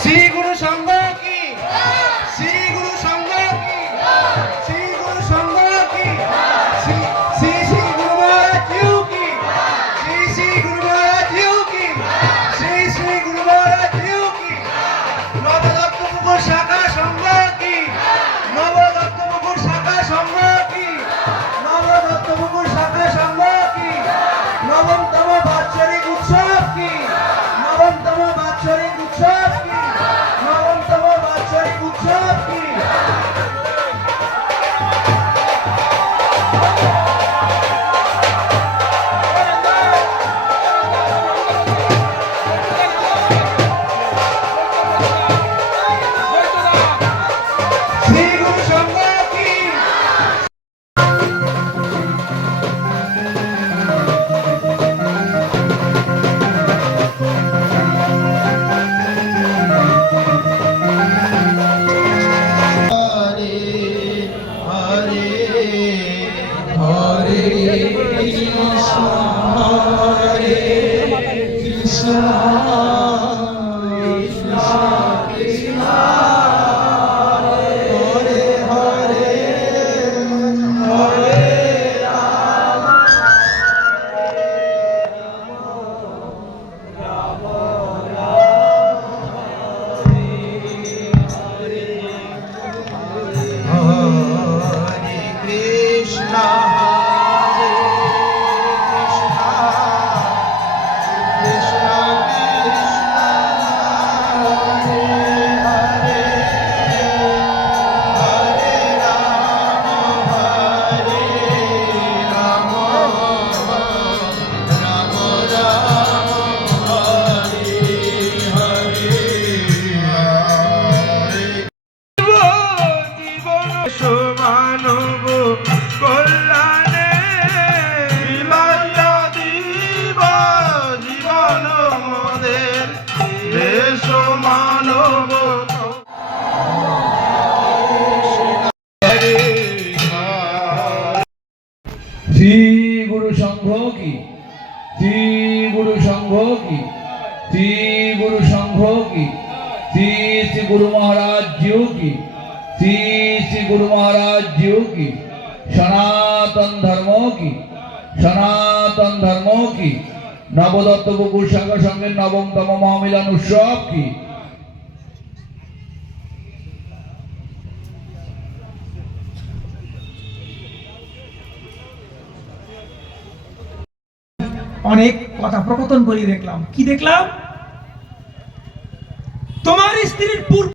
শ্রী গুরু সংঘ কি, শ্রী গুরু সংঘ কি, শ্রী গুরু সংঘ কি, শ্রী শ্রী গুরু মহারাজ জিউ কি, শ্রী শ্রী গুরু মহারাজ জিউ কি, শ্রী শ্রী গুরু মহারাজ জিউ কি, নবদত্তপুকুর শাখা সংঘ কি, নবদত্তপুকুর শাখা সংঘ কি, নবদত্তপুকুর শাখা সংঘ কি, নবমতম বাৎসরিক উৎসব কি, নবমতম বাৎসরিক উৎসব কি, সংঘ কি, শ্রী গুরু সংঘ কি, শ্রী গুরু সংঘ কি, শ্রী শ্রী গুরু মহারাজ জিউ কি, শ্রী শ্রী গুরু মহারাজ জিউ কি, সনাতন ধর্ম কি, সনাতন ধর্ম কি, নবদত্ত বকুল সংঘ সঙ্গের নবমতম মহামিলন উৎসব কি। অনেক কথা প্রকথন করি দেখলাম, কি দেখলাম? তোমার স্ত্রীর পূর্ব